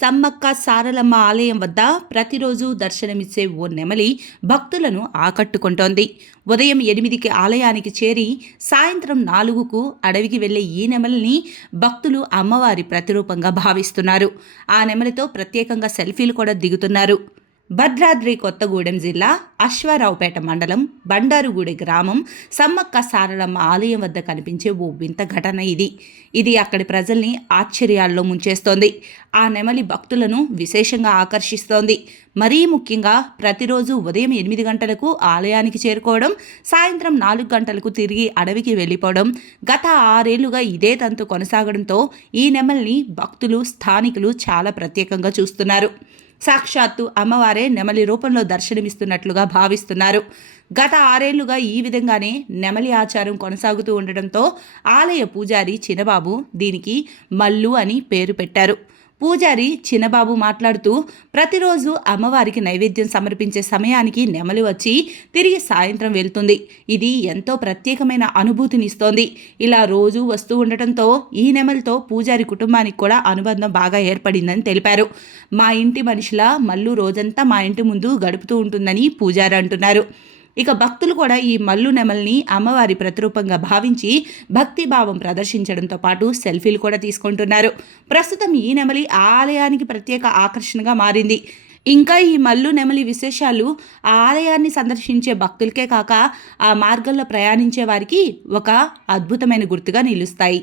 సమ్మక్క సారలమ్మ ఆలయం వద్ద ప్రతిరోజు దర్శనమిచ్చే ఓ నెమలి భక్తులను ఆకట్టుకుంటోంది. ఉదయం 8కి ఆలయానికి చేరి సాయంత్రం 4కు అడవికి వెళ్లే ఈ నెమలిని భక్తులు అమ్మవారి ప్రతిరూపంగా భావిస్తున్నారు. ఆ నెమలితో ప్రత్యేకంగా సెల్ఫీలు కూడా దిగుతున్నారు. భద్రాద్రి కొత్తగూడెం జిల్లా అశ్వారావుపేట మండలం బండారుగూడె గ్రామం సమ్మక్క సారలమ్మ ఆలయం వద్ద కనిపించే ఓ వింత ఘటన ఇది అక్కడి ప్రజల్ని ఆశ్చర్యాల్లో ముంచేస్తోంది. ఆ నెమలి భక్తులను విశేషంగా ఆకర్షిస్తోంది. మరీ ముఖ్యంగా ప్రతిరోజు ఉదయం 8 గంటలకు ఆలయానికి చేరుకోవడం, సాయంత్రం 4 గంటలకు తిరిగి అడవికి వెళ్ళిపోవడం గత 6 ఏళ్లుగా ఇదే తంతు కొనసాగడంతో ఈ నెమలిని భక్తులు, స్థానికులు చాలా ప్రత్యేకంగా చూస్తున్నారు. సాక్షాత్తు అమ్మవారే నెమలి రూపంలో దర్శనమిస్తున్నట్లుగా భావిస్తున్నారు. గత 6 ఏళ్లుగా ఈ విధంగానే నెమలి ఆచారం కొనసాగుతూ ఉండడంతో ఆలయ పూజారి చిన్నబాబు దీనికి మల్లు అని పేరు పెట్టారు. పూజారి చిన్నబాబు మాట్లాడుతూ, ప్రతిరోజు అమ్మవారికి నైవేద్యం సమర్పించే సమయానికి నెమలి వచ్చి తిరిగి సాయంత్రం వెళ్తుంది. ఇది ఎంతో ప్రత్యేకమైన అనుభూతినిస్తోంది. ఇలా రోజు వస్తూ ఉండటంతో ఈ నెమలితో పూజారి కుటుంబానికి కూడా అనుబంధం బాగా ఏర్పడిందని తెలిపారు. మా ఇంటి మనిషిలా మల్లు రోజంతా మా ఇంటి ముందు గడుపుతూ ఉంటుందని పూజారి అంటున్నారు. ఇక భక్తులు కూడా ఈ మల్లు నెమల్ని అమ్మవారి ప్రతిరూపంగా భావించి భక్తిభావం ప్రదర్శించడంతో పాటు సెల్ఫీలు కూడా తీసుకుంటున్నారు. ప్రస్తుతం ఈ నెమలి ఆలయానికి ప్రత్యేక ఆకర్షణగా మారింది. ఇంకా ఈ మల్లు నెమలి విశేషాలు ఆ ఆలయాన్ని సందర్శించే భక్తులకే కాక ఆ మార్గంలో ప్రయాణించే వారికి ఒక అద్భుతమైన గుర్తుగా నిలుస్తాయి.